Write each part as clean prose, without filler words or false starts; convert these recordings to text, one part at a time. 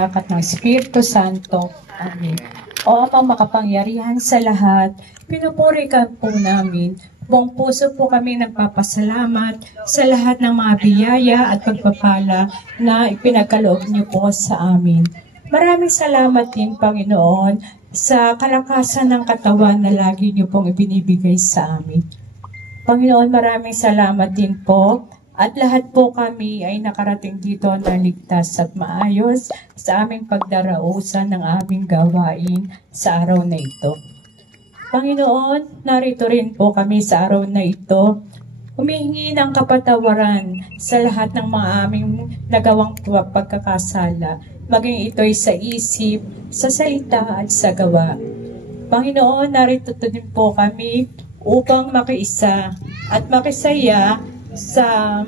Anak at ng Espiritu Santo. Amen. O Amang makapangyarihan sa lahat, pinupuri ka po namin. Buong puso po kami nagpapasalamat sa lahat ng mga biyaya at pagpapala na ipinagkaloob niyo po sa amin. Maraming salamat din, Panginoon, sa kalakasan ng katawan na lagi niyo pong ibinibigay sa amin. Panginoon, maraming salamat din po. At lahat po kami ay nakarating dito na ligtas at maayos sa aming pagdarausan ng aming gawain sa araw na ito. Panginoon, narito rin po kami sa araw na ito, humihingi ng kapatawaran sa lahat ng mga aming nagawang pagkakasala, maging ito'y sa isip, sa salita at sa gawa. Panginoon, narito din po kami upang makiisa at makisaya sa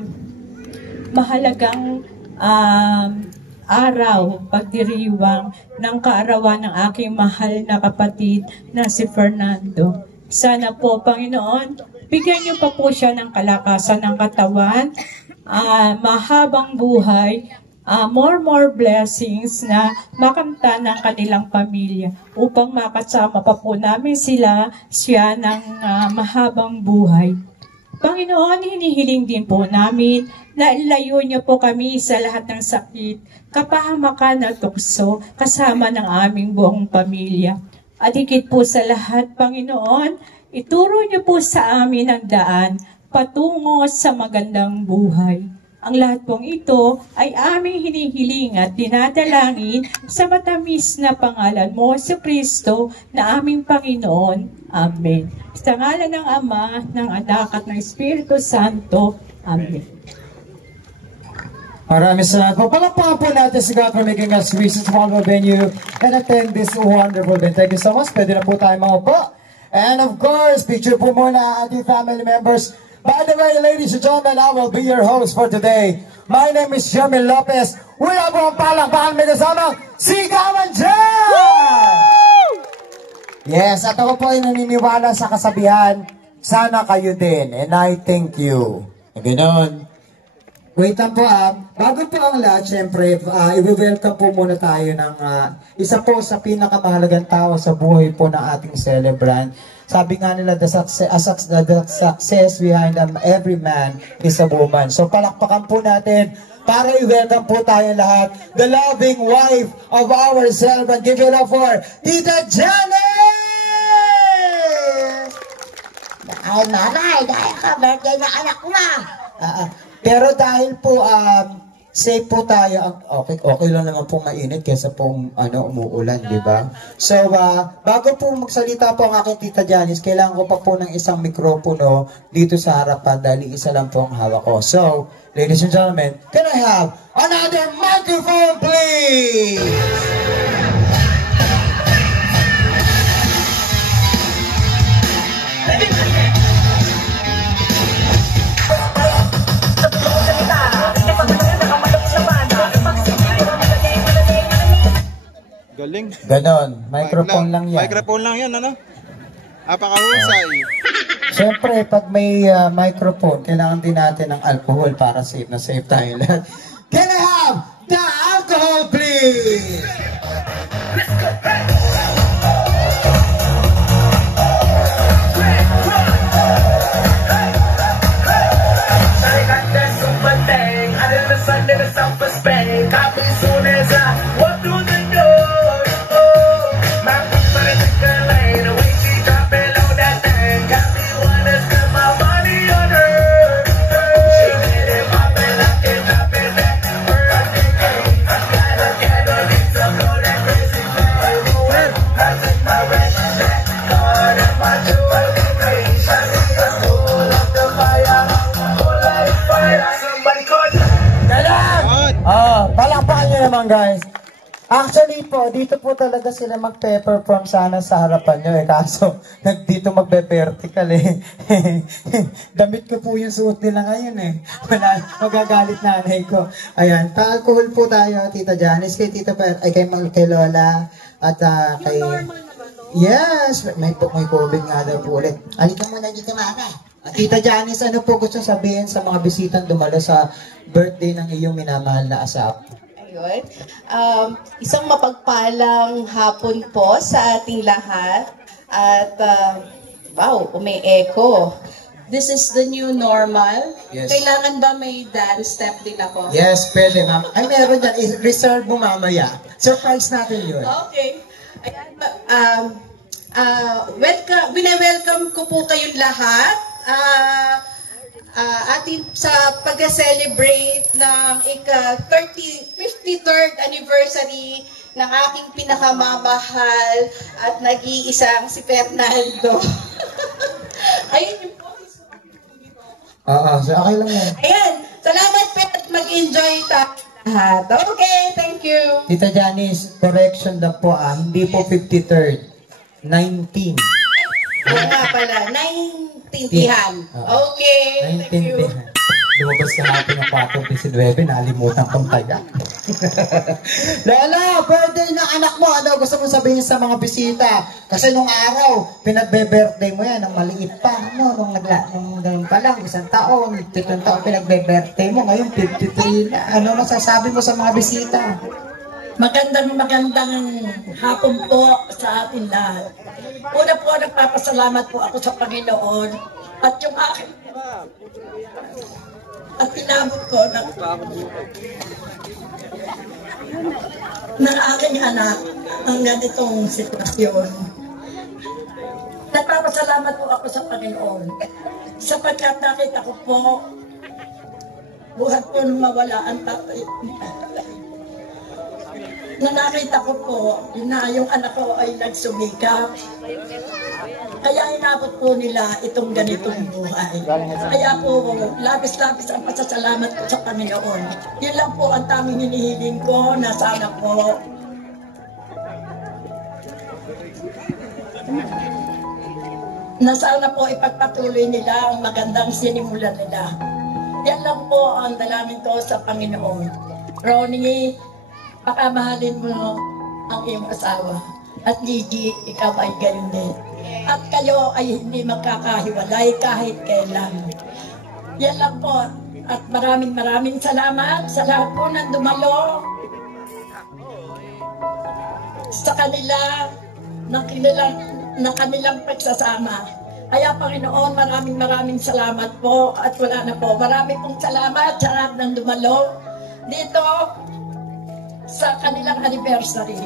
mahalagang araw, pagdiriwang ng kaarawan ng aking mahal na kapatid na si Fernando. Sana po, Panginoon, bigyan niyo pa po siya ng kalakasan ng katawan, mahabang buhay, more blessings na makamta ng kanilang pamilya upang makasama pa po namin siya ng mahabang buhay. Panginoon, hinihiling din po namin na ilayo niyo po kami sa lahat ng sakit, kapahamakan at tukso kasama ng aming buong pamilya. At higit po sa lahat, Panginoon, ituro niyo po sa amin ang daan patungo sa magandang buhay. Ang lahat pong ito ay aming hinihiling at dinadalangin sa matamis na pangalan mo, si Kristo, na aming Panginoon. Amen. Sa ngalan ng Ama, ng Anak at ng Espiritu Santo. Amen. Maraming salamat po. Palakpakan po natin si God for making us reasons to follow venue and attend this wonderful event. Thank you so much. Pwede na po tayo maupo. And of course, picture po muna ating family members. By the way, ladies and gentlemen, I will be your host for today. My name is Jeremy Lopez. Wala po ang palakpakan may kasama, si Gaman Jan! Yes, at ako po ay naniniwala sa kasabihan, sana kayo din, and I thank you. Ganon. Wait lang po, bago po ang lahat, syempre, i-welcome po muna tayo ng isa po sa pinakamahalagang tao sa buhay po ng ating celebrant. Sabi nga nila, the success behind every man is a woman. So palakpakan po natin para i-welcome po tayo lahat, the loving wife of our celebrant. Give it up for Tita Janice! Ay, nanay, dahil ka, birthday na anak ko na. Pero dahil po safe po tayo, okay lang naman pong mainit kaysa pong umuulan, di ba? So, bago po magsalita po ang aking Tita Janice, kailangan ko pa po ng isang mikropono dito sa harapan dahil isa lang po ang hawak ko. So, ladies and gentlemen, can I have another microphone, please? Galing. Ganon. Microphone lang yan. Microphone lang yan, ano? Apakahusay. Siyempre, pag may microphone, kailangan din natin ng alcohol para safe na safe tayo lahat. Can I have the alcohol, please? Palakpakan nyo naman, guys. Actually po, dito po talaga sila magpe-perform sana sa harapan nyo kaso dito magbe-vertical Damit ko po yung suot nila ngayon magagalit nanay ko. Ayan, pa-alcohol po tayo, Tita Janice, kay Tita kay Lola, at kay... Yes, may COVID nga daw po ulit. Alika muna dito, mama. Tita Janice, ano po gusto sabihin sa mga bisitang dumalo sa birthday ng iyong minamahal na asawa? Ayun. Isang mapagpalang hapon po sa ating lahat. At, wow, umi-echo. This is the new normal. Yes. Kailangan ba may dance step din ako? Yes, pwede ma'am. Ay, meron yan. I-reserve mo mamaya. Surprise natin yun. Okay. Ayan, welcome ko po kayong lahat. Atin sa pag-celebrate ng 53rd anniversary ng aking pinakamamahal at nag-iisang si Fernando. Ayun yung po. So okay lang yan. Ayan, salamat po at mag-enjoy tayo lahat. Okay, thank you. Tita Janice, correction na po hindi po 53rd. 19. Oo nga pala, 19-tihan. Okay, thank you. Lumabas ka natin ng 4-19, nalimutan kong taga. Lola, birthday ng anak mo. Ano gusto mo sabihin sa mga bisita? Kasi nung araw, pinagbe-birthday mo yan, nung maliit pa. Ano, nung ganun pa lang, 1 taon, 7 taon pinagbe-birthday mo. Ngayon, 53 na. Ano masasabi mo sa mga bisita? Magandang hapon po sa ating lahat. Una po, nagpapasalamat po ako sa Panginoon at yung aking at inabot ko ng aking anak ang ganitong sitwasyon. Nagpapasalamat po ako sa Panginoon sapagkat nakita ko po buhat po nung mawala ang tatay. Na nakita ko po na yung anak ko ay nagsumikap. Kaya inabot po nila itong ganitong buhay. Kaya po, labis-labis ang pasasalamat ko sa Panginoon. Yun lang po ang tanging hinihiling ko na sana po ipagpatuloy nila ang magandang sinimulan nila. Yan lang po ang dalangin ko sa Panginoon. Ronnie, baka mahalin mo ang iyong asawa. At Gigi, ikaw ay gayon din. At kayo ay hindi magkakahiwalay kahit kailan. Yan lang po. At maraming salamat sa lahat po ng dumalo sa kanila ng kanilang pagsasama. Kaya Panginoon, maraming salamat po. At wala na po. Marami pong salamat sa lahat ng dumalo dito sa kanilang anniversary.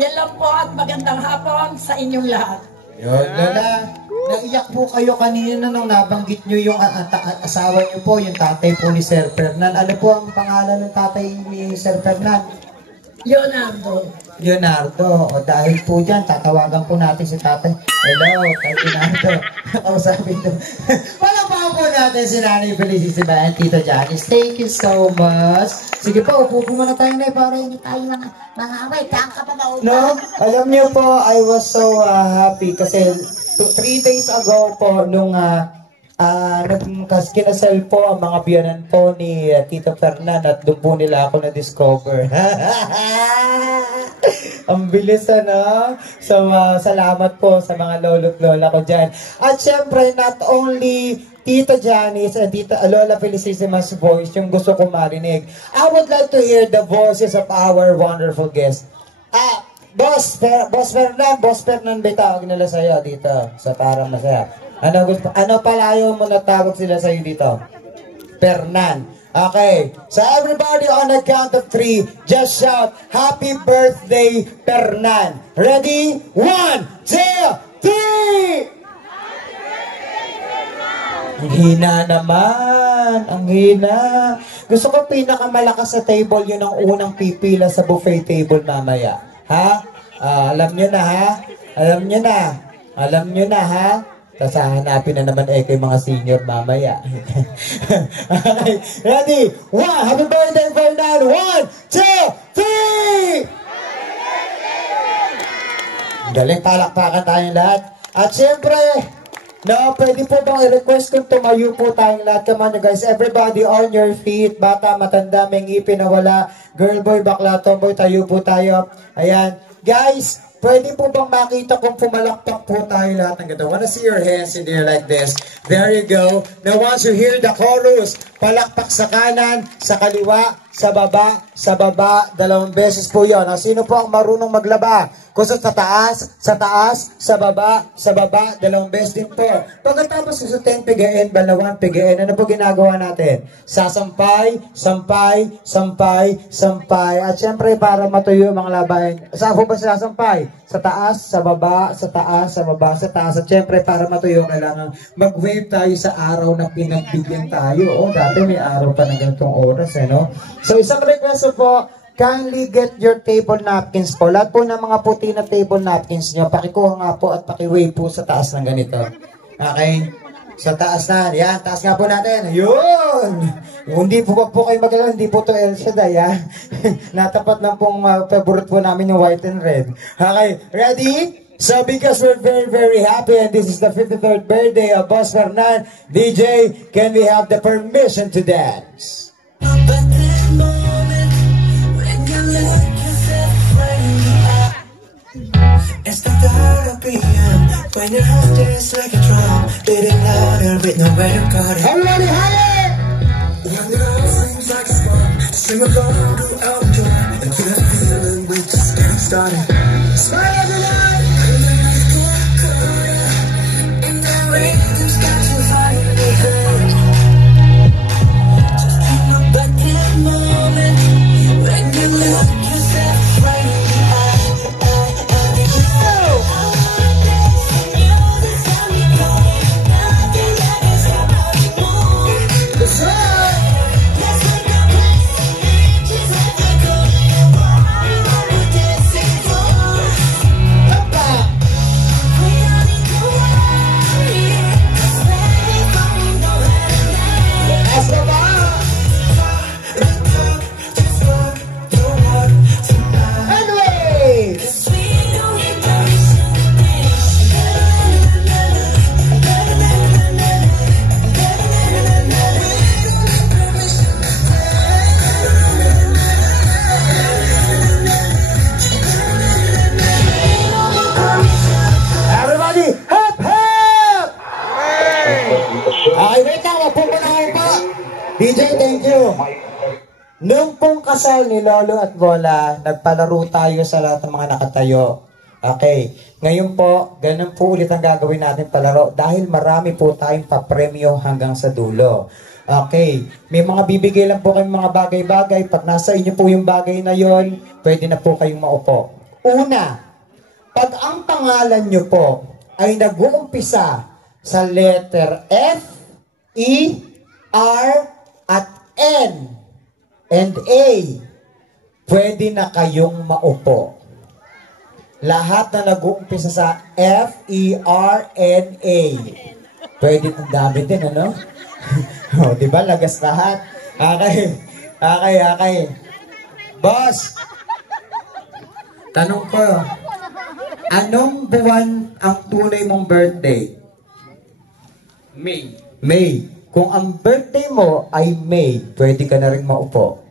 Yan lang po at magandang hapon sa inyong lahat. Yun, Lola, naiyak po kayo kanina nung nabanggit nyo yung asawa nyo po, yung tatay po ni Sir Fernan. Ano po ang pangalan ng tatay ni Sir Fernan? Leonardo. Leonardo. O dahil po dyan, tatawagan po natin si tatay. Hello, Tay Leonardo. Kausapin to. Palapaan po natin si Nanay Felicity and Tita Janice. Thank you so much. Sige po, upo po muna tayo na para hindi tayo mga away. Kaya ka pa na. No, alam niyo po, I was so happy kasi 3 days ago po nung kinasal po ang mga biyanan po ni Tito Fernan at doon po nila ako na-discover. Ang bilis So, salamat po sa mga lolo't lola ko dyan. At syempre, not only Tita Janice and Tita Lola Felicissima's voice yung gusto ko marinig. I would like to hear the voices of our wonderful guests. Boss Fernan, bitawag nila sa'yo dito sa Parang Masaya. Ano palayo mo na tawag sila sa'yo dito? Fernan. Okay. So everybody on the count of 3, just shout, Happy Birthday, Fernan. Ready? 1, 2, 3! Ang hina naman. Ang hina. Gusto ko pinakamalakas sa table, yun ang unang pipila sa buffet table mamaya. Ha? Alam nyo na ha? Alam nyo na. Alam nyo na ha? Tapos hahanapin na naman kay mga senior mamaya. Okay. Ready? 1. Happy birthday, Fernan. 1, 2, 3! Galing, palakpakan tayong lahat. At syempre, pwede po bang i-request kung tumayo po tayong lahat? Come on, you guys. Everybody on your feet. Bata, matanda, may ngipin na wala. Girl, boy, bakla, tomboy, tayo po tayo. Ayan. Guys, pwede po bang makita kung pumalakpak po tayo lahat ng ganito? I wanna see your hands in there like this. There you go. Now once you hear the chorus, palakpak sa kanan, sa kaliwa, sa baba, 2 beses po yun. Sino po ang marunong maglaba? Kung sa taas, sa baba, 2 beses din po. Pagkatapos susutin, pigain, balawan, pigain, ano po ginagawa natin? Sasampay, sampay. At syempre, para matuyo yung mga labahin. Saan po ba sasampay? Sa taas, sa baba, sa taas, sa baba, sa taas. At syempre, para matuyo, kailangan mag-wave tayo sa araw na pinagbigyan tayo. Dati may araw pa na ganitong oras, no? So, isang request po, kindly get your table napkins po. Lahat po ng mga puti na table napkins nyo, pakikuha nga po at pakiwave po sa taas ng ganito. Okay? Sa taas na. Yan, taas nga po natin. Yun! Hindi po kayo mag-alala, hindi po to El Shaddai, ha? Natapat na pong favorite po namin yung white and red. Okay, ready? So because we're very, very happy and this is the 53rd birthday of Boss Fernan, DJ, can we have the permission to dance? It's the third of PM when your heart just like a drum, beating louder with nowhere to go. Everybody, higher! When it all seems like a spark, sing along to our joy, and to that feeling we just getting started. Smile everyone! And the rhythm's got you higher than hell. Just dream about that moment when you look yourself right in the eye. DJ, thank you. Nung pong kasal ni Lolo at Bola, nagpalaro tayo sa lahat ng mga nakatayo. Okay. Ngayon po, ganun po ulit ang gagawin natin palaro dahil marami po tayong papremyo hanggang sa dulo. Okay. May mga bibigay lang po kayong mga bagay-bagay. Pag nasa inyo po yung bagay na yon, pwede na po kayong maupo. Una, pag ang pangalan nyo po ay nag-uumpisa sa letter F, E, R, at N and A, pwede na kayong maupo. Lahat na nag-uumpisa sa F, E, R, N, A. Pwede itong dami din, ano? O, diba? Lagas lahat. Okay. Boss, tanong ko, anong buwan ang tunay mong birthday? May. Kung ang birthday mo ay May, pwede ka na rin maupo.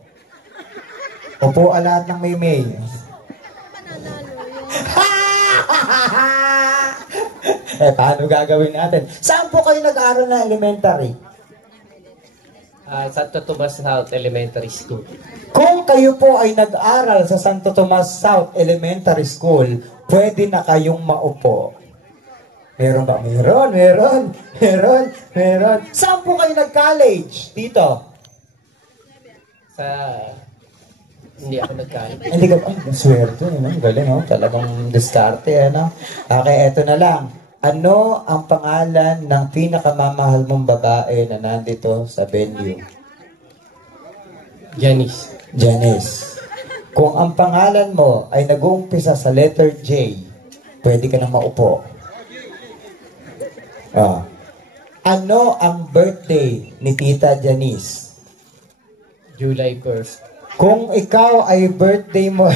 Upo lahat ng May. Paano gagawin natin? Saan po kayo nag-aaral na elementary? Santo Tomas South Elementary School. Kung kayo po ay nag-aral sa Santo Tomas South Elementary School, pwede na kayong maupo. Meron ba? Meron. Saan po kayo nag-college? Dito? Hindi ako nag-college. Hindi ka pa. Swerte. Galing, talagang diskarte. Okay, eto na lang. Ano ang pangalan ng pinakamamahal mong babae na nandito sa venue? Janice. Kung ang pangalan mo ay nag-uumpisa sa letter J, pwede ka na maupo. Ano ang birthday ni Tita Janice? July 1st. Kung ikaw ay birthday mo...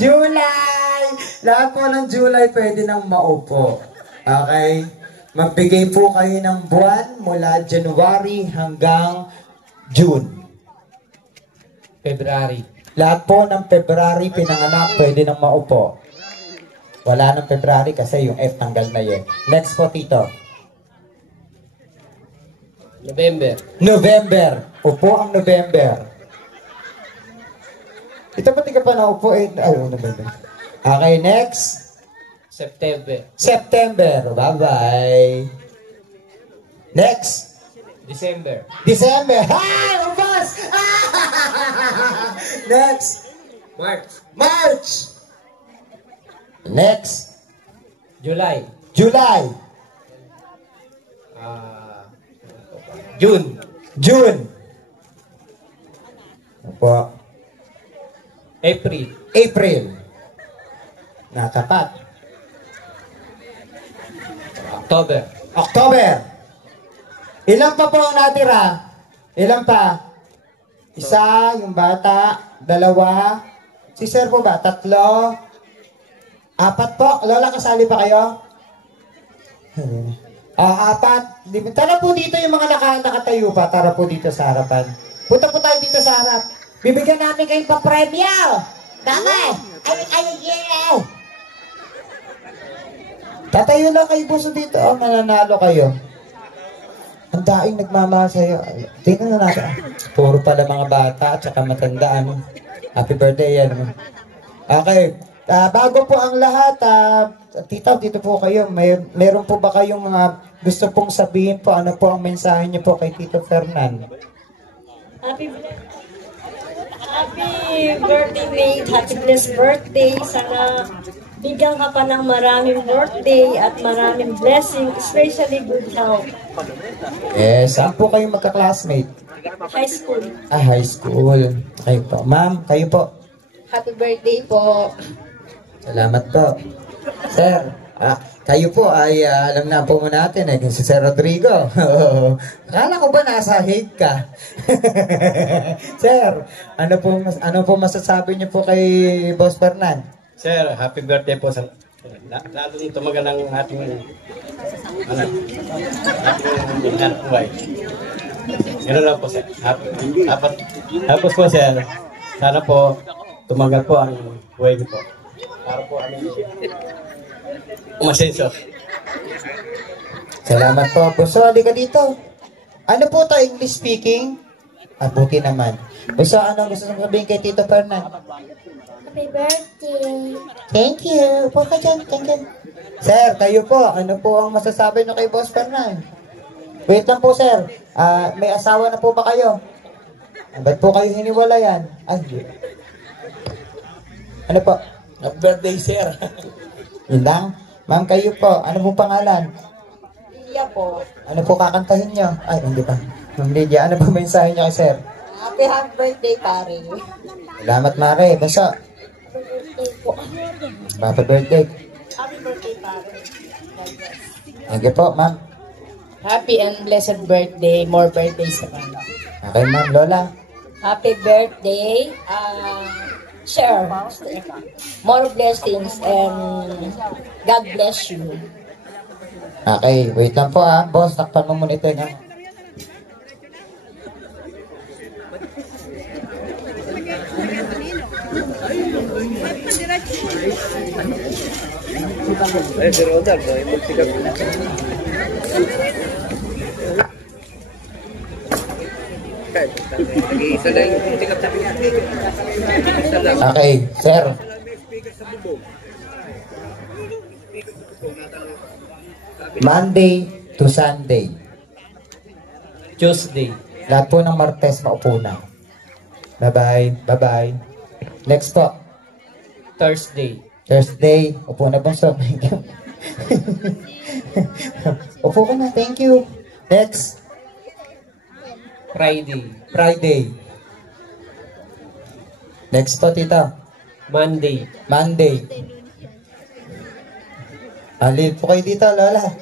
July! Lahat po ng July pwede nang maupo. Okay? Magbigay po kayo ng buwan mula January hanggang June. February. Lahat po ng February pinanganak, pwede nang maupo. Wala ng February kasi yung F tanggal na yun. Next po, Tito. November. November. Upo ang November. Ito pati ka pa naupo eh. November. Okay, next. September. September. Bye-bye. Next. December. December. Hi! Ubas! Next. March. March. Next. July. July. June. June. Opo. April. April. Natapat. October. October. Ilan pa po ang natira? Ilan pa? Isa, yung bata. Dalawa. Si Sir po ba? Tatlo. Apat po. Lola, kasali pa kayo? Apat. Tara po dito yung mga nakatayo pa. Tara po dito sa harapan. Punta po tayo dito sa harap. Bibigyan namin kayong pa-premyo. Tama. Yeah. Tatayo lang kayo buso dito. Mananalo kayo. Ang daing nagmamahal sa'yo. Tingnan na natin. Puro pala mga bata at saka matandaan. Happy birthday yan. Okay. Bago po ang lahat, tita, dito po kayo. Meron po ba kayong gusto pong sabihin po? Ano po ang mensahe niyo po kay Tito Fernan? Happy birthday, mate. Happy blessed birthday. Sana bigyan ka pa ng maraming birthday at maraming blessing, especially good health. Saan po kayo magka-classmate? High school. High school. Kayo po. Ma'am, kayo po. Happy birthday po. Salamat po. Sir, kayo po ay alam na po natin si Sir Rodrigo. Akala ko ba nasa hig ka? Sir, ano po masasabi niyo po kay Boss Fernan? Sir, happy birthday po sa lalo tumagal ang ating ating buhay. Ganoon lang po, sir. Tapos po, sir, sana po tumagal po ang buhay niyo po. Para po umasenso. Salamat po. Buso, halika dito. Ano po to, English speaking? Buti naman. Buso, ano gusto mong sabihin kay Tito Fernan? Happy birthday. Thank you. Po ka dyan. Thank you. Sir, kayo po. Ano po ang masasabi nyo kay Boss Fernan? Wait lang po, sir. May asawa na po ba kayo? Ba't po kayo hiniwalayan? Ano po? Happy birthday, sir. Yun lang? Ma'am, kayo po. Ano po pangalan? Lydia po. Ano po kakantahin nyo? Ay, hindi pa. Ma'am Lydia, ano po mensahe nyo kay sir? Happy birthday, pare. Salamat, Mare. Basta. Happy birthday. Happy birthday, pare. Thank you po, ma'am. Happy and blessed birthday. More birthdays naman. Okay, ma'am. Lola. Happy birthday. Share. More blessings and God bless you. Okay, wait lang po boss, takpan mo muna ito Okay, sir. Monday to Sunday. Tuesday. Lahat po ng Martes maupo na. Bye-bye. Bye-bye. Next po. Thursday. Thursday. Upo na po, so. Thank you. Upo ka na. Thank you. Next. Friday. Friday. Next po, tita. Monday. Monday. Alin po kayo dito, Lola.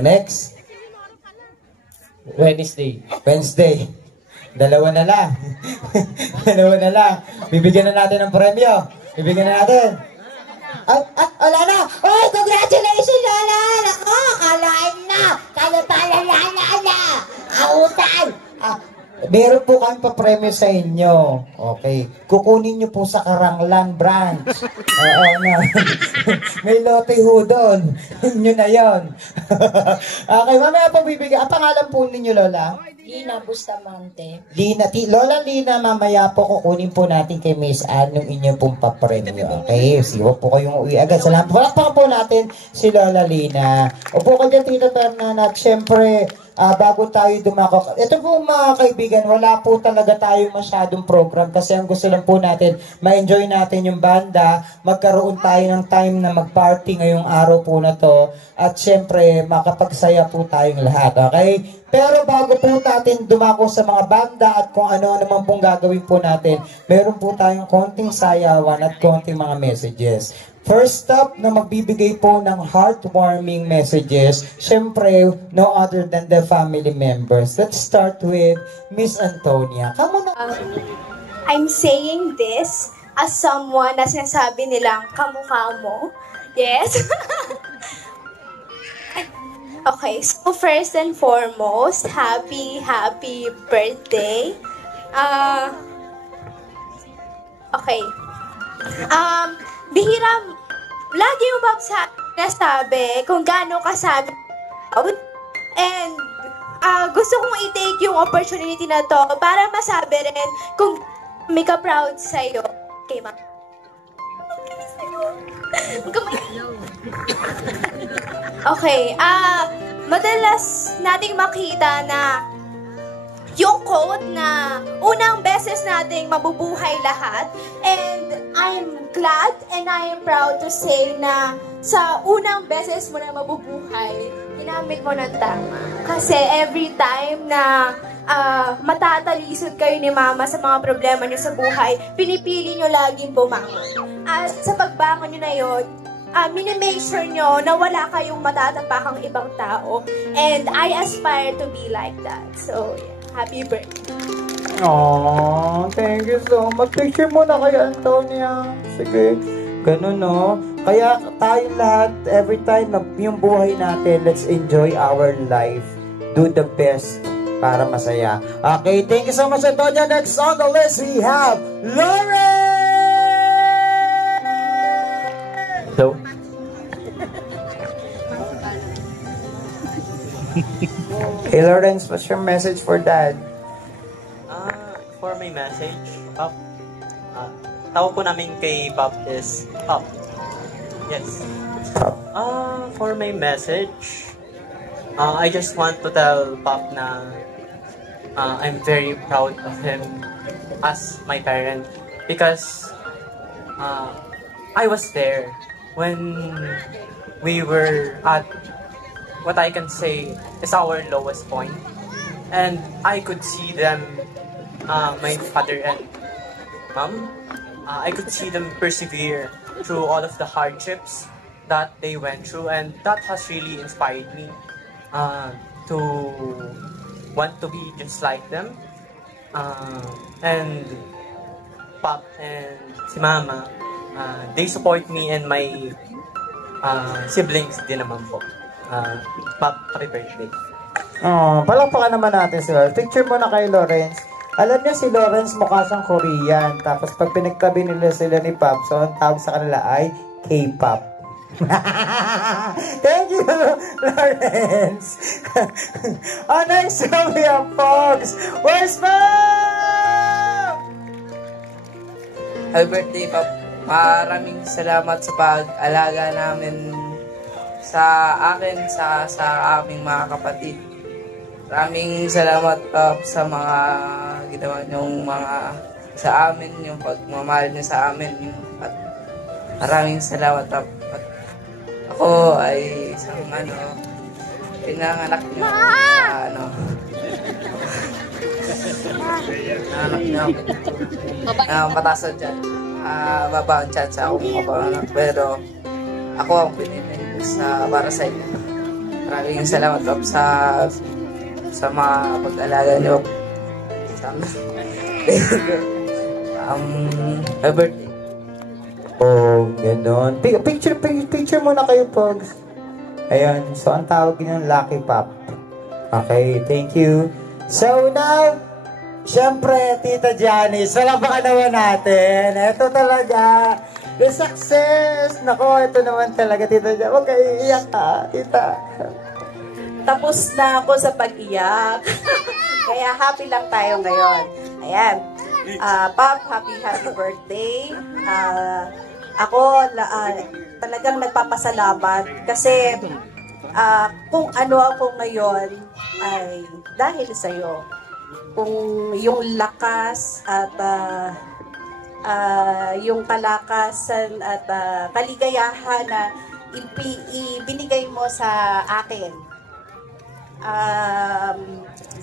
Next. Wednesday. Wednesday. Dalawa na lang. Dalawa na lang. Bibigyan na natin ng premyo. Bibigyan na natin. Wala na. Oh, congratulations, Lola. Nako, kalain na. Kala pala na. Autan. Meron po kami pa-premyo sa inyo. Okay. Kukunin nyo po sa Karanglan branch. Oo na. May lote ho doon. Inyo na yon. Okay, mamaya po bibigyan. Ang pangalan po ninyo, Lola? Lina Bustamante. Lola Lina, mamaya po kukunin po natin kay Miss Ann yung inyong pong papremyo. Okay, siwa po kayong uwi agad. Salamat. Palakpakan po natin si Lola Lina. Upo ka dyan, Tita Fernanda. At syempre, bago tayo dumako. Ito po mga kaibigan, wala po talaga tayo masyadong program kasi ang gusto lang po natin, ma-enjoy natin yung banda, magkaroon tayo ng time na mag-party ngayong araw po na to, at syempre, makapagsaya po tayong lahat, okay? Pero bago po natin dumako sa mga banda at kung ano naman pong gagawin po natin, meron po tayong konting sayawan at konting mga messages. First up na magbibigay po ng heartwarming messages, syempre, no other than the family members. Let's start with Miss Antonia. Come on. I'm saying this as someone na sinasabi nilang kamukha mo. Yes. Okay, so first and foremost, happy birthday. Okay. Bihira, lagi mo ba nasabi kung gaano kasabi out? And gusto kong i-take yung opportunity na to para masabi rin kung may ka-proud sa'yo. Okay, ma? Okay, madalas nating makita na yung quote na unang beses nating mabubuhay lahat, and I'm glad and I am proud to say na sa unang beses mo na mabubuhay, ginamit mo ng tama. Kasi every time na matatalisod kayo ni Mama sa mga problema niyo sa buhay, pinipili niyo laging bumangon. At sa pagbangon niyo na yun, minimake sure nyo na wala kayong matatapakang ibang tao. And I aspire to be like that. So, yeah. Happy birthday. Aww, thank you so much. Picture mo na kay Antonia. Sige, ganun no. Kaya tayo lahat, every time na yung buhay natin, let's enjoy our life. Do the best para masaya. Okay, thank you so much, Antonia. Next on the list, we have Lauren! So, hey Lawrence, what's your message for Dad? For my message, Pop, tawag po namin kay Pop is Pop. Yes. For my message, I just want to tell Pop na I'm very proud of him as my parent because I was there when we were at what I can say is our lowest point, and I could see them, my father and mom, I could see them persevere through all of the hardships that they went through, and that has really inspired me to want to be just like them. And Pop and si Mama, they support me and my siblings din naman po. Pop, happy birthday. Palakpakan naman natin si Lawrence. Picture mo na kay Lawrence. Alam niyo si Lawrence mukha siyang Korean. Tapos pag pinagtabi nila sila ni Pop, so ang tawag sa kanila ay K-pop. Thank you, Lawrence. Next we have Pogs. Where's Pop? Happy birthday, Pop. Maraming salamat sa pag-alaga namin sa akin, sa aming mga kapatid. Maraming salamat sa mga ginawa niyong mga sa amin, yung pagmamahal niyo sa amin. At maraming salamat. At ako ay isang pinanganak niyo sa pinanganak niyo matasan dyan. Baba ang chance akong mapanganak. Pero ako ang pinili para sa inyo. Maraming salamat po sa mga pag-alaga niyo sa birthday. Oh, ganon. Picture muna kayo, Pogs. Ayan, so ang tawag niyo Lucky Pop. Okay, thank you. So now, Siyempre, Tita Janice, salamat naman natin. Ito talaga, the success. Nako, ito naman talaga, Tita Janice. Huwag kayo iiyak ka, Tita. Tapos na ako sa pag-iyak. Kaya happy lang tayo ngayon. Ayan. Pop, happy birthday. Talagang nagpapasalamat kasi kung ano ako ngayon ay dahil sa'yo. Kung yung lakas at yung kalakasan at kaligayahan na ibinigay mo sa akin.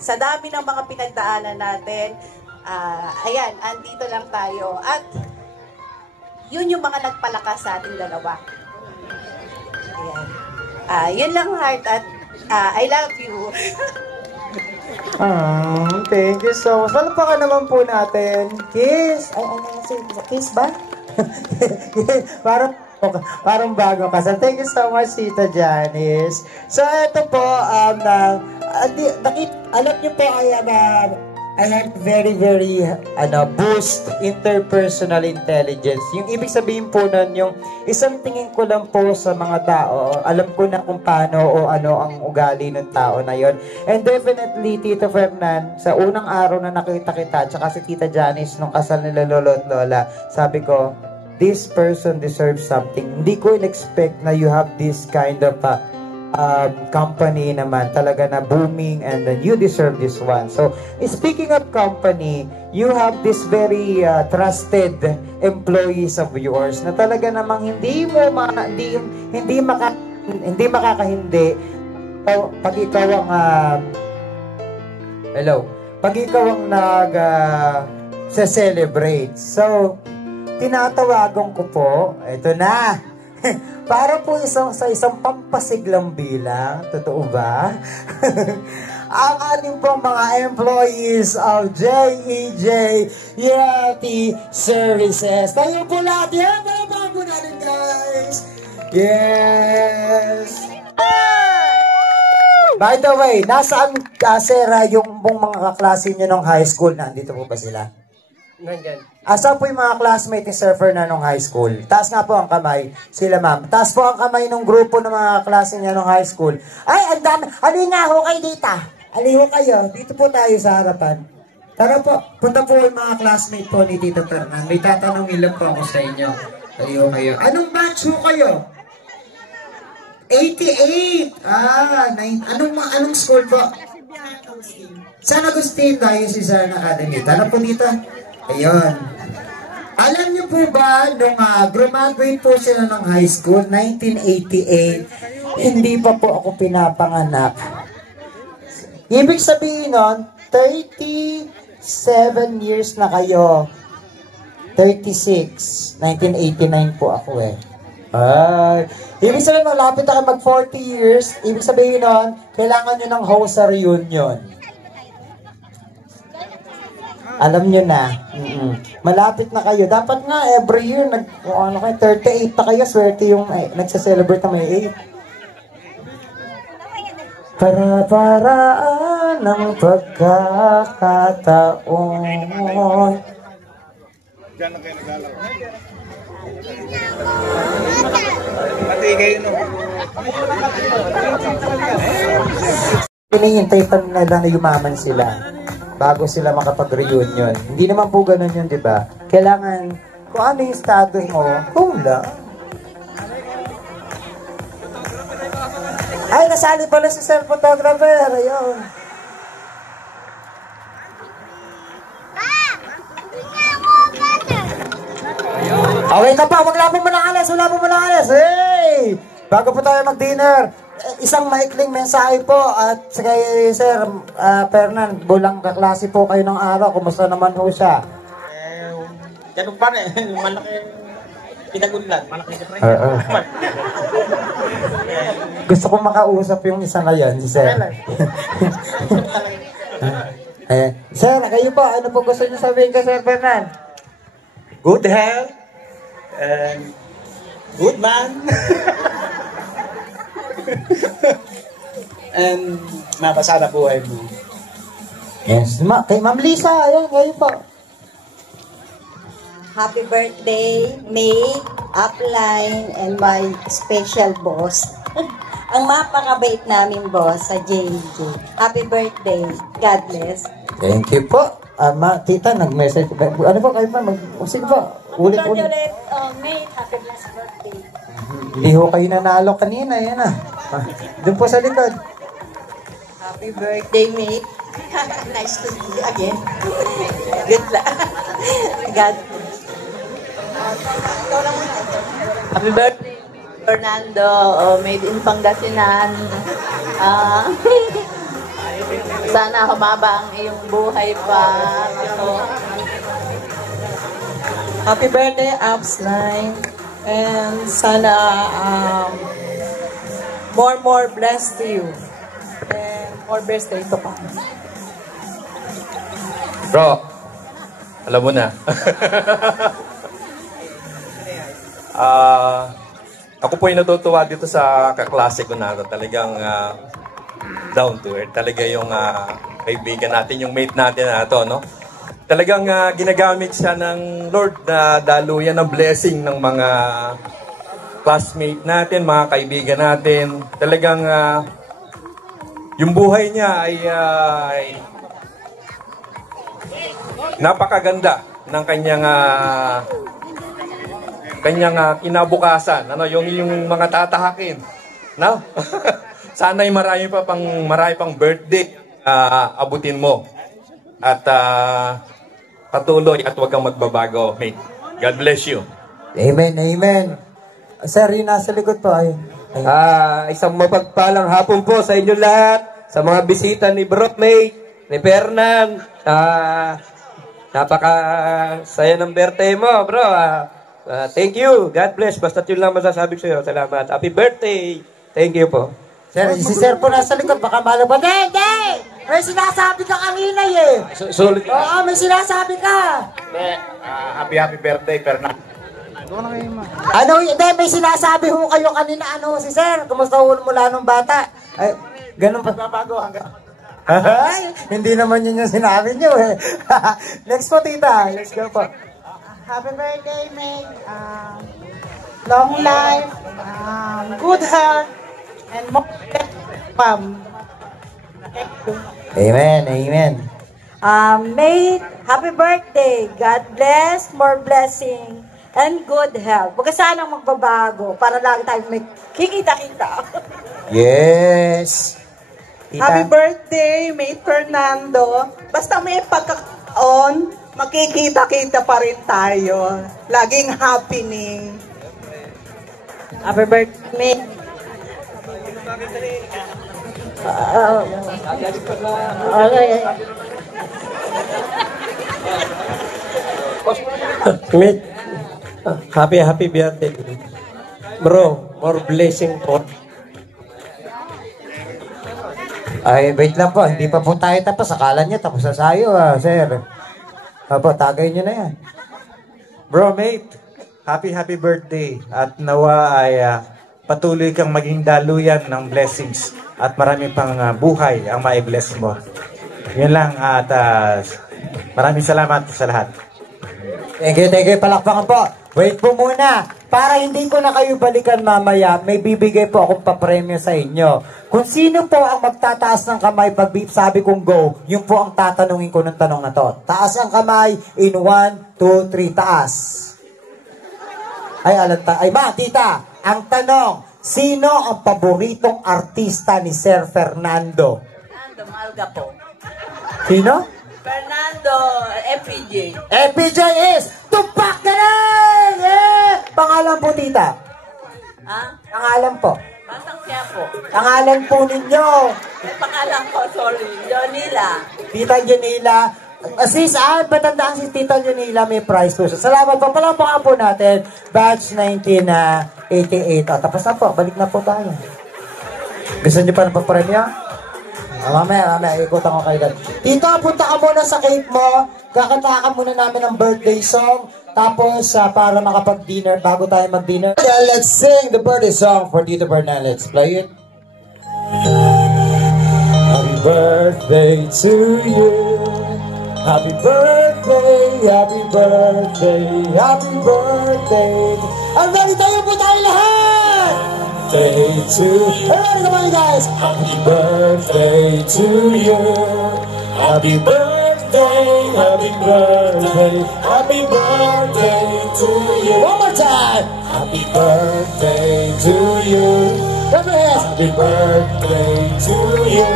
Sa dami ng mga pinagdaanan natin, ayan, andito lang tayo. At yun yung mga nagpalakas sa ating dalawa. Ayan. Yun lang, heart, at I love you. Thank you so much. Palpakan naman po natin. Kiss. Kiss ba? Parang bago kasal. Thank you so much, Tita Janice. So, ito po, alam niyo po, I have very, very, boost interpersonal intelligence. Yung ibig sabihin po nun, yung isang tingin ko lang po sa mga tao, alam ko na kung paano o ano ang ugali ng tao na yon. And definitely, Tita Fernan, sa unang araw na nakita kita, tsaka si Tita Janice, nung kasal nila Lolo at Lola, sabi ko, this person deserves something. Hindi ko in-expect na you have this kind of company naman talaga na booming, and then you deserve this one. So, speaking of company, you have this very trusted employees of yours na talaga namang hindi makakahindi pag ikaw ang pag ikaw ang celebrate. So, tinatawagan ko po, ito na. Para po sa isang pampasiglang bilang, totoo ba? Ang ating pong mga employees of JEJ Yeti Services. Tayo po lahat yan, mga po natin, guys. Yes. By the way, nasaan, Sarah, yung mga kaklase nyo ng high school? Nandito po ba sila? Nandyan. Asa po yung mga classmate ni Sir Fernando nung high school? Taas nga po ang kamay. Sila, ma'am. Taas po ang kamay ng grupo ng mga klase niya nung high school. Ay, ang dami. Alin nga ho kayo dito. Alin ho kayo. Dito po tayo sa harapan. Tara po. Punta po yung mga classmate po ni Tito Fernando. May tatanungin lang po ako sa inyo. Alin ho kayo. Anong batch ho kayo? 88. Anong school po? San Agustin Diocese Academy. Tara po dito. Ayun. Alam niyo po ba, nung graduate po sila ng high school, 1988, hindi pa po ako pinapanganak. Ibig sabihin nun, 37 years na kayo. 36. 1989 po ako eh. Ibig sabihin, malapit na kayo mag 40 years. Ibig sabihin nun, kailangan nyo ng host sa reunion. Alam nyo na. Malapit na kayo. Dapat nga, every year, 38 na kayo. Swerte yung nagsa-celebrate na may 8. Para-paraan ng pagkakataon. Diyan lang kayo naglalaro. Pati kayo, no? Hinihintay pa nila na yumaman sila bago sila makapag-reunion. Hindi naman po ganun yun, di ba? Kailangan, kung ano yung status mo, hula. Ay, nasali pala si Sir Photographer. Ayun. Okay ka pa, wala mo alas. Hey! Bago po tayo mag-dinner, isang maikling mensahe po at kay Sir Fernan, bulang kaklase po kayo ng araw. Kumusta naman po siya? Ganun pa rin. Malaki pinagunlan. Malaki difference. Gusto kong makausap yung isa na yan, si Sir. Sir, kayo po, ano po gusto niyo sabihin kay Sir Fernan? Good health. And good man. And mapasada buhay mo. Yes, kay Ma'am Lisa, ayan, ngayon po. Happy birthday, May, upline, and my special boss. Ang mapakabait namin boss sa JJ. Happy birthday. God bless. Thank you po. Tita, nag-message. Ano po kayo pa? Sige po. Ulit-ulit. May, happy blessed birthday. Hindi ho kayo nanalo kanina. Yan ah. Doon po sa likod. Happy birthday, May. Nice to see you again. Good luck. God bless. Happy birthday, Fernando. Made in Pangasinan. Sana humaba ang iyong buhay pa. Happy birthday, Upsline. And sana more blessed to you. And more birthday to come. Bro, alam mo na. Ako po yung natutuwa dito sa kaklase ko na talagang down to earth. Talaga yung kaibigan natin, yung mate natin na ito, no? Talagang ginagamit siya ng Lord na daluyan ng blessing ng mga classmate natin, mga kaibigan natin. Talagang yung buhay niya ay napakaganda ng kanyang kinabukasan, ano, yung mga tatahakin, no? Sana ay marami pang birthday abutin mo at patuloy at huwag kang magbabago, mate. God bless you. Amen, amen. Sir, yung nasa likod po ay. Isang mapagpalang hapon po sa inyo lahat, sa mga bisita ni Bro, mate, ni Fernan. Napaka saya ng birthday mo, bro. Thank you. God bless. Basta't yun lang masasabi ko sa'yo. Salamat. Happy birthday. Thank you po. Sir, si Sir po nasa likod. Baka malabot. Hindi! May sinasabi ka kanina eh. Sulit. Oo, may sinasabi ka. Happy birthday, Fernando. Ano, hindi, may sinasabi ho kayo kanina. Ano si Sir? Kumusta ho mula nung bata? Ay, ganun pa. Bago hanggang... Ay, hindi naman yun yung sinabi nyo eh. Next po, tita. Let's go po. Happy birthday, May. Long life, good health, and more Amen, amen. May, happy birthday. God bless, more blessing, and good health. Huwag ka sanang magbabago para lagi tayo may kikita-kita. Yes. Tita. Happy birthday, Mate Fernando. Basta may pagkakataon, makikita-kita pa rin tayo. Laging happening. Happy birthday, Mate. Mate, happy birthday. Bro, more blessing po. Ay, wait lang po. Hindi pa po tayo tapos. Akala niya tapos na tayo, sir. Apo, tagay niyo na yan. Bro, mate, happy birthday. At nawa ay patuloy kang maging daluyan ng blessings at marami pang buhay ang mai-bless mo. Yun lang at maraming salamat sa lahat. Thank you. Palakpakan po. Wait po muna. Para hindi ko na kayo balikan mamaya, may bibigay po akong papremyo sa inyo. Kung sino po ang magtataas ng kamay pag sabi kong go, yun po ang tatanungin ko ng tanong na to. Taas ang kamay in 1, 2, 3, taas. Ay, tita, ang tanong, sino ang paboritong artista ni Sir Fernando? Fernando Malga po. Sino? Fernando, FPJ. FPJ is Tupac na rin! Pangalan po, tita. Ha? Pangalan po. Basang siya po. Pangalan po ninyo. May pangalan ko, sorry. Jonila. Tita Jonila. Sis, patandaan si Tita Jonila, may prize po siya. Salamat po. Palampakan po natin. Batch 1988. Tapos na po. Balik na po tayo. Gusto niyo pa ng papremyo? Mamaya, ikutan ko kayo dyan. Tita, punta ka muna sa cake mo. Kakanta ka muna namin ng birthday song. Tapos, para makapag-dinner, bago tayo mag-dinner. Let's sing the birthday song for Tito Bernal. Let's play it. Happy birthday. birthday to you. Happy birthday, happy birthday, happy birthday. Ang ready tayo po tayo lahat! Day to you. Everybody, come on you guys! Happy birthday to you. Happy birthday, happy birthday, happy birthday to you. One more time! Happy birthday to you. Clap your hands. Happy birthday to you.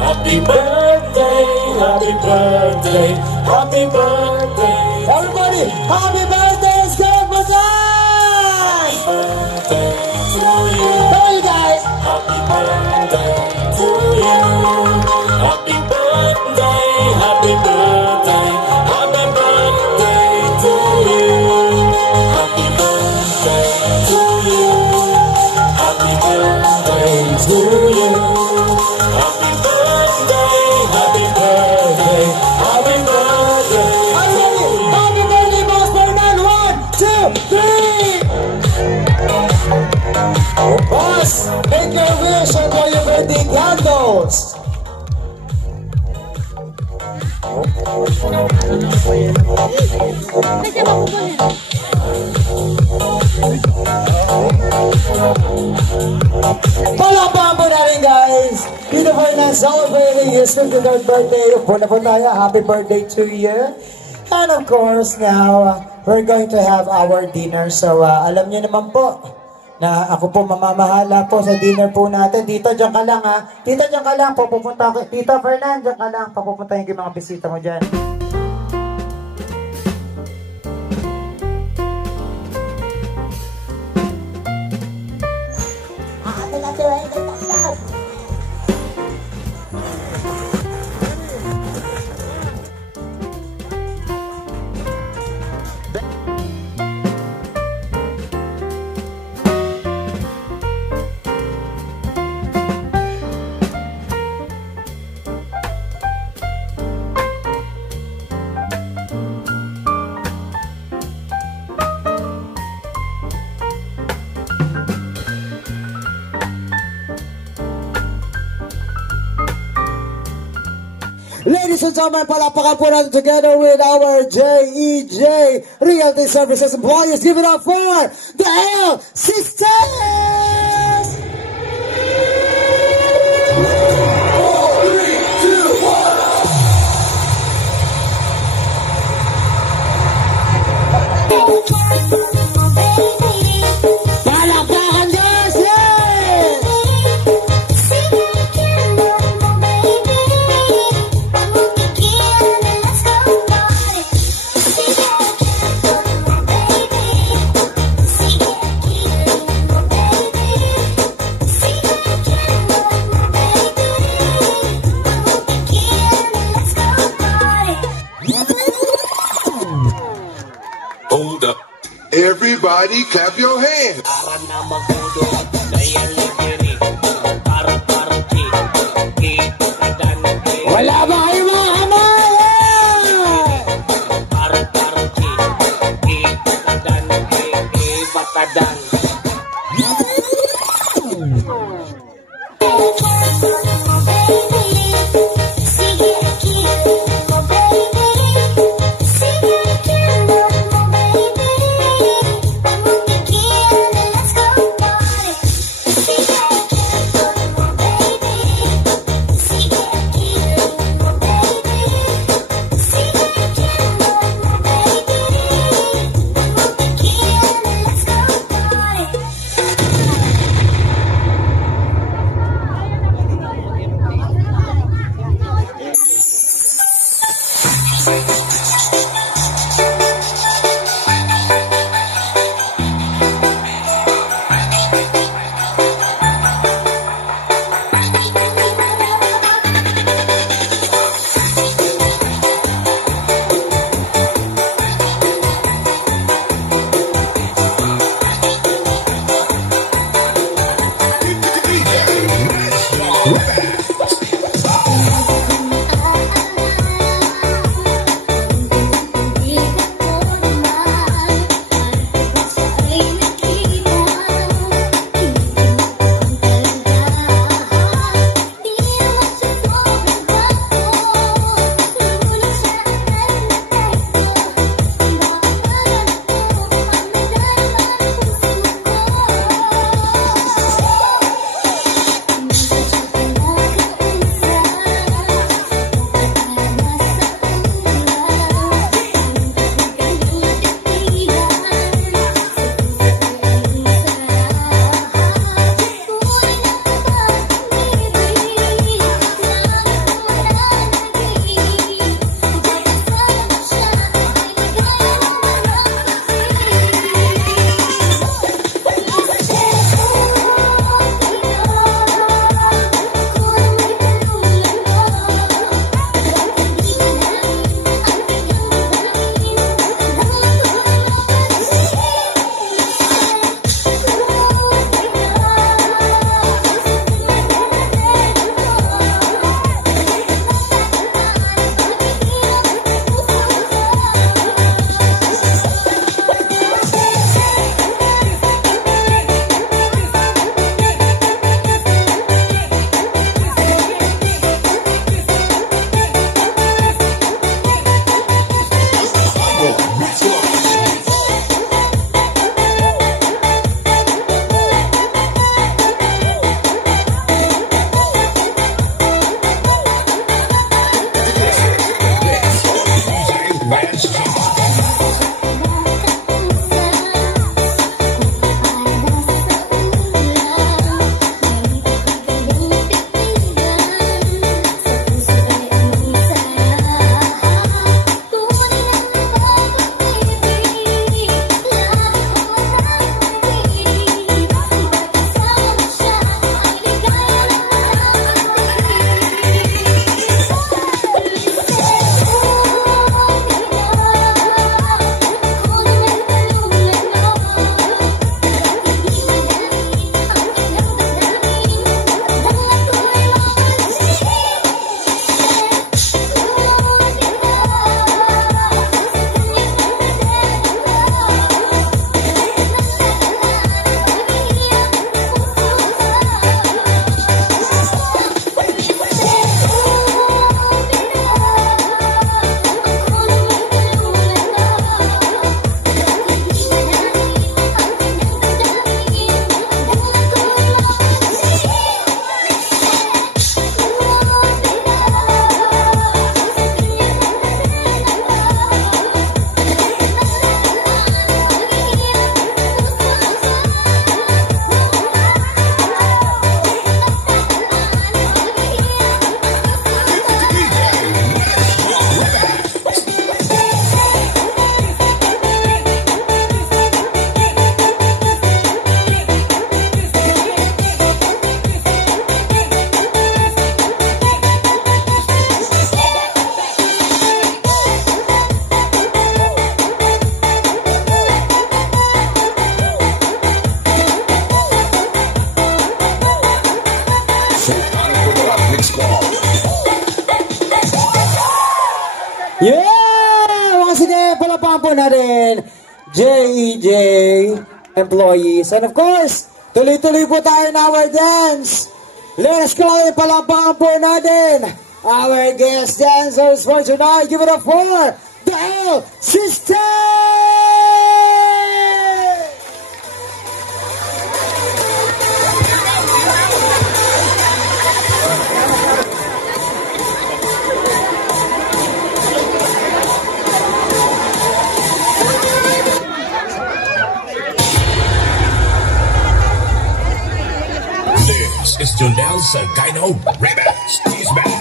Happy birthday, happy birthday, happy birthday. Everybody, happy birthday, it's good for guys! Happy birthday to you. Come on, you guys. Happy birthday to you. Happy birthday, happy birthday, happy birthday to you. Happy birthday to you. Happy birthday to you. Happy birthday, happy birthday, happy birthday. Are you ready? Happy birthday, Boss Fernand. 1, 2, 3. Boss, make your wish and for your birthday candles. Palakpakan po natin guys. Tito Fernand celebrating his 53rd birthday. Puna po tayo. Happy birthday to you. And of course now, we're going to have our dinner. So alam niyo naman po na ako po mamamahala po sa dinner po natin. Dito, dyan ka lang ha. Dito, dyan ka lang. Pupunta ako. Tito Fernand, dyan ka lang. Papupuntahin ko yung mga bisita mo dyan. Ladies and gentlemen, palakpakan po natin together with our JEJ Realty Services employees. Give it up for the L Sisters! 4, 3, 2, 1. Palakpakan guys! Yeah! Hold up. Everybody clap your hands. Wala ba kayo mga kamay? Yeah! Once again, palapahan po natin JEJ employees. And of course, tuloy-tuloy po tayo na our dance. Let's go! Palapahan po natin our guest dancers for tonight. Give it up for the L System! This is Jonel Sagino Remix. He's back.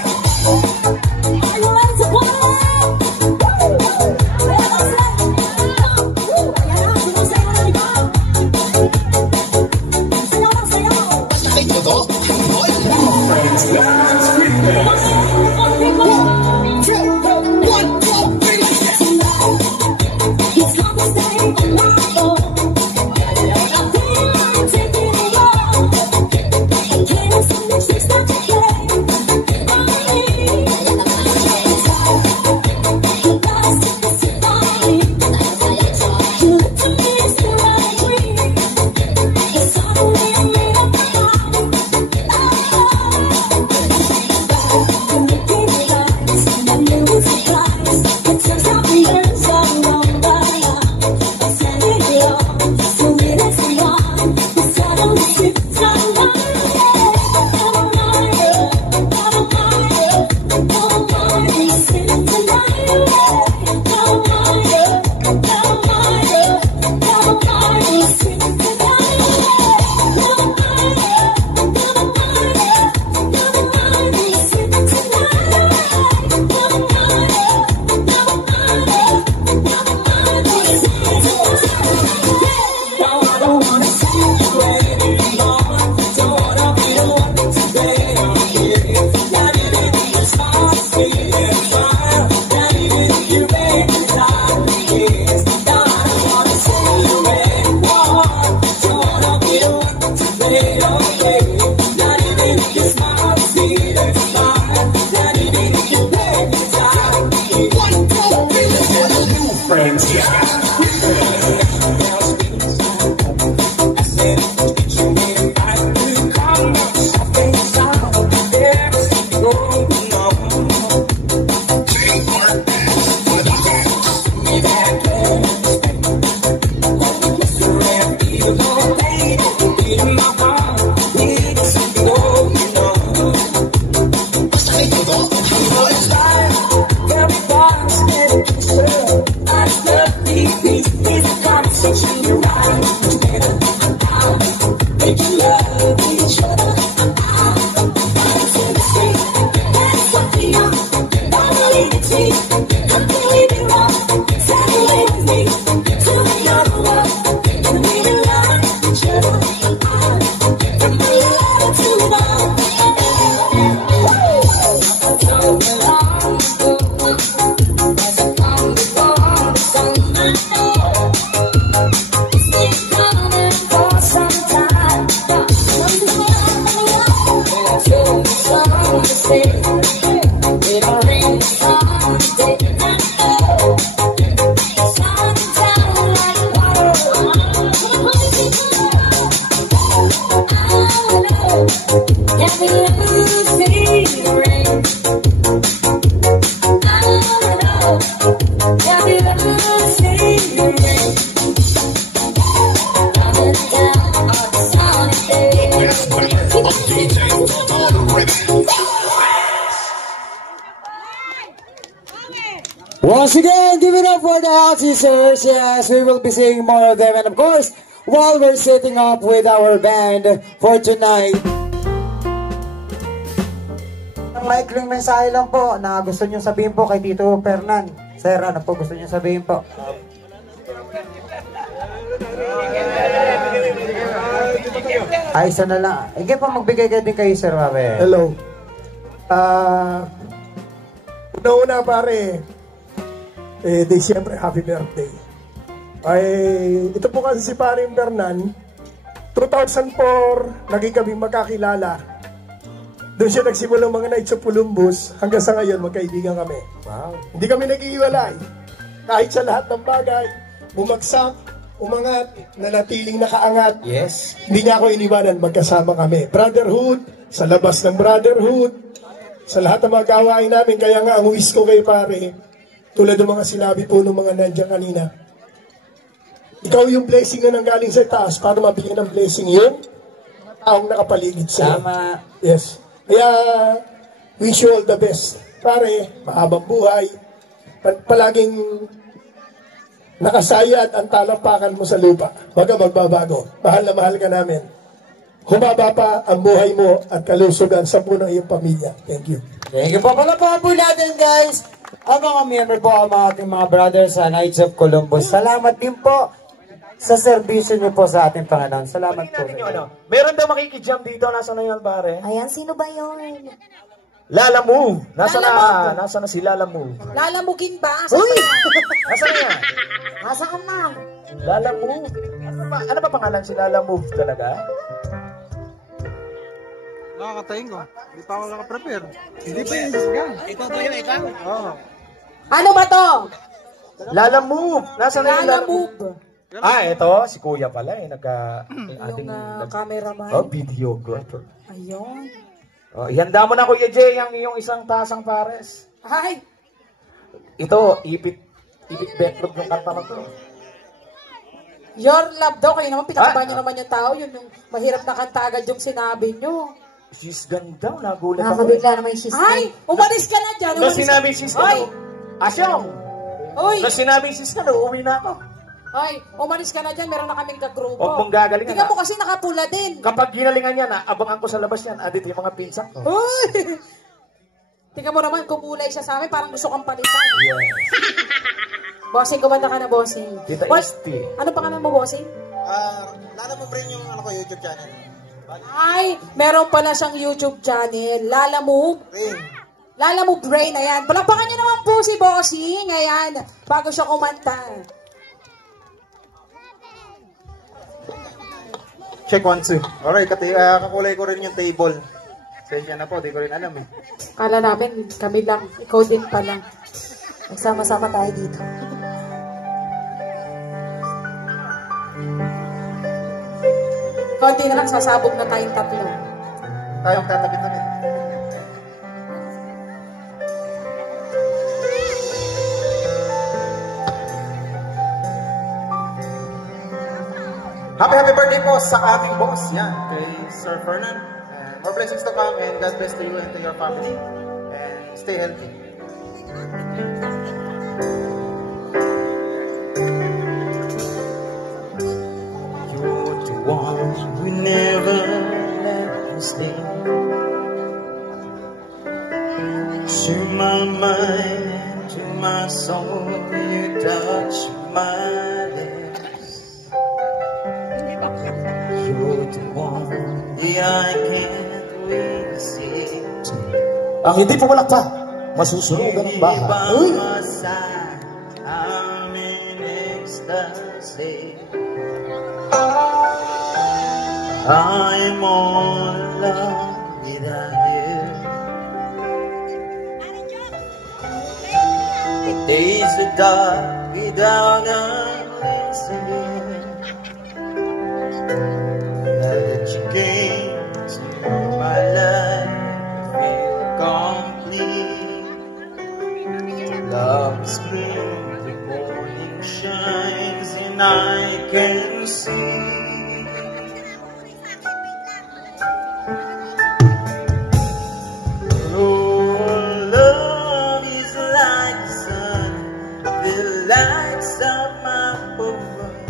Once again, give it up for the Altisers. Yes, we will be seeing more of them. And of course, while we're setting up with our band for tonight. Maikling mensahe lang po na gusto nyo sabihin po kay Tito Fernan. Sir, ano po gusto nyo sabihin po? Ay, isa na lang. Hindi pa magbigay ka din kayo, Sir Mabe. Hello. Una-una pare, di siyempre happy birthday. Ay, ito po kasi si Paring Fernan, 2004, naging kami magkakilala. Doon siya nagsimula ng mga Knights of Columbus. Hanggang sa ngayon, magkaibigan kami. Wow. Hindi kami nag-iiwalay. Kahit sa lahat ng bagay, bumagsak, umangat, nanatiling nakaangat. Yes. Hindi niya ako iniwanan, magkasama kami. Brotherhood, sa labas ng brotherhood, sa lahat ng mga gawain namin. Kaya nga, ang wish ko kay pare, tulad ng mga sinabi po ng mga nandiyan kanina, ikaw yung blessing na nanggaling sa taas para mabigyan ng blessing yung taong nakapaligid sa'yo. Tama. Yes. Kaya, wish you all the best. Pare, mahabang buhay. Palaging nakasayad ang talampakan mo sa lupa. Huwag ka magbabago. Mahal na mahal ka namin. Humaba pa ang buhay mo at kalusugan sa buong iyong pamilya. Thank you. Thank you po. Palapakan po natin, guys. Ang mga member po, ang mga ating mga brothers sa Knights of Columbus. Salamat din po sa servisyo niyo po sa ating Panginoon. Salamat po. Meron daw makikijump dito. Nasaan na yun, pare? Ayan, sino ba yun? Lala Move. Nasaan na si Lala Move? Lalamugin ba? Asan Uy! ba? Nasaan na yan? Nasaan na? Lala Move. Ano ba pangalan si Lala Move talaga? Nakakatayin ko. Hindi pa ako nakaprepare. Hindi pa yun. Ikaw ba yun, ikaw? Oo. Ano ba to? Lala Move. Nasaan na yung Lala Move. ito. Si Kuya pala eh. Ating cameraman. Videographer. Ayun. Ihanda mo na, Kuya Jay, ang iyong isang tasang pares. Ay! Ito, ipit backload yung kanta na to. Your love daw. Kayo naman, pinakaba nyo naman yung tao. Yun yung mahirap na kanta agad yung sinabi nyo. She's ganda. Nagulat ako. Nakakabigla naman yung she's Ay! Umalis ka na dyan. Nung sinabing she's ka, Asyong! Uy! Nung sinabing she's ka, uuwi na ako. Ay, umalis ka na dyan. Meron na kaming kagrupo. Huwag mong gagalingan. Tingnan mo kasi nakapula din. Kapag ginalingan yan, abangan ko sa labas yan. Adit yung mga pinsak ko. Uy! Tingnan mo naman, kumulay siya sa amin. Parang gusto kang palitan. Yes. Bossing, kumanda ka na, Bossing. Tita What? Isti. Ano pangalan mo, Bossing? Lala mo rin yung YouTube channel. Ay, meron pala siyang YouTube channel. Lala Move. Lala Move Brain, ayan. Palakpakan niyo naman po si Bossing, ayan. Bago siya kumanta. Check 1, 2. Alright, kakulay ko rin yung table. Sensya na po, di ko rin alam eh. Kala namin, kami lang. Ikaw din pala. Nagsama-sama tayo dito. Konti na lang, sasabog na tayong tatlo. Tayong tatabit-tabit. Happy birthday po sa aming boss. Yan, kay Sir Fernan. And more blessings to come and God bless to you and to your family. And stay healthy. You're the one who never let me stay. To my mind and to my soul, you touch my lips. You're the one I can't wait to see. Ang hindi pumalakpa, masusunugan ang bahay. Uy! I'm in ecstasy. I'm all alone without you. The days are dark without a listening. Now that you came to my life, I feel complete. Love's blue, the morning shines, and I can see. Lights up my world,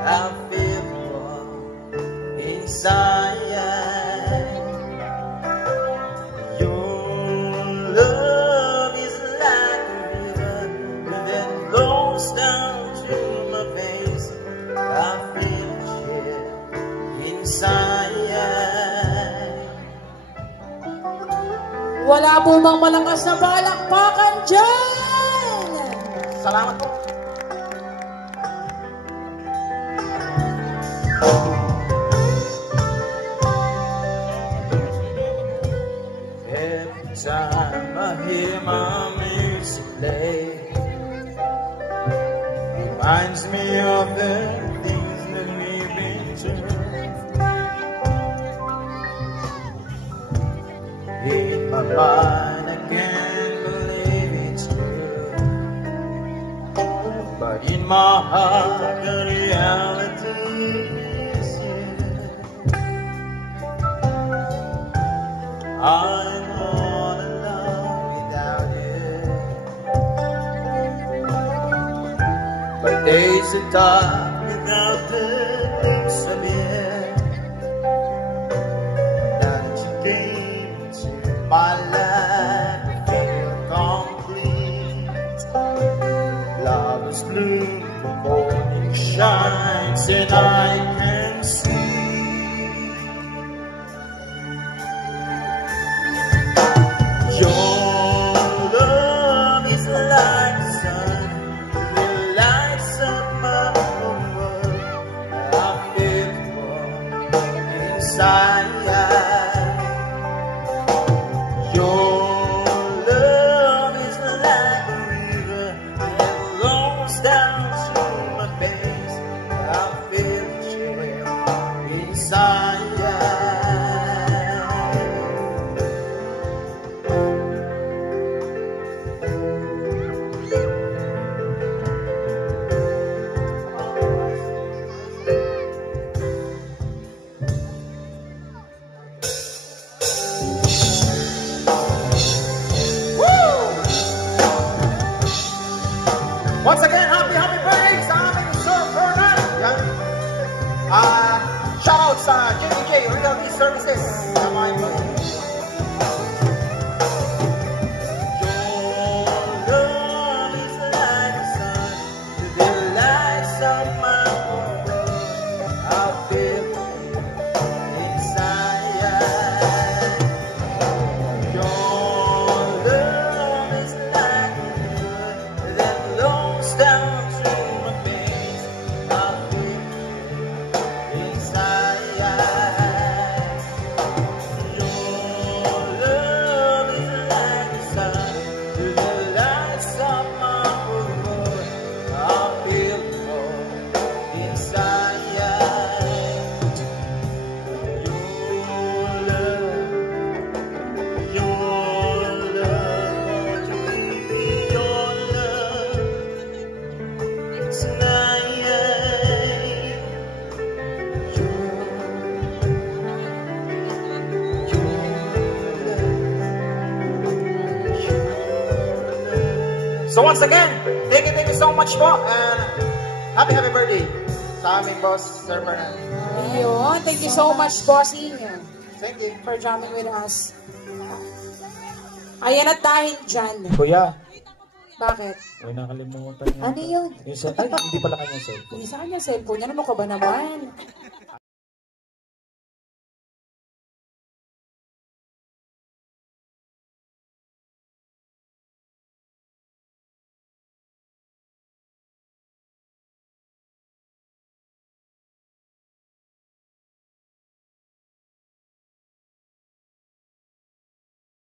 I feel warm inside. Your love is like a river that flows down to my veins. I feel chill inside. Wala po bang malakas na palakpakan dyan? Salamat po. time I hear my music play, reminds me of the things that we've been through. In my mind I can't believe it's true, but in my heart the reality is here. I'm all alone without you, but days are dark without the glimpse of you. Now that you came into my life, I feel complete. Flowers bloom, the morning shines, and I can see. Your love is like the sun, it lights up my whole world. I feel warm inside. Your love is like a river that flows down through my veins. I feel the chill inside. Once again, happy birthday sa aming Sir Fernand. Shout out sa JDK Realty Services sa mga birthday. Your love is like the sun, it lights up my whole world. I feel inside. Your love is like a river that flows down through my veins. I feel inside. Your love is like the sun that lights up my whole world. I feel inside. Your love, won't you give me your love tonight? So once again, thank you so much po, and happy birthday sa aming boss, Sir Fernand. Ayun, thank you so much, bossing. Thank you. For jamming with us. Ayan at dahil dyan. Kuya. Bakit? Uy, nakalimutan niya. Ano yun? Ay, hindi pala kanya cellphone. Hindi sa kanya cellphone. Ano ka ba naman?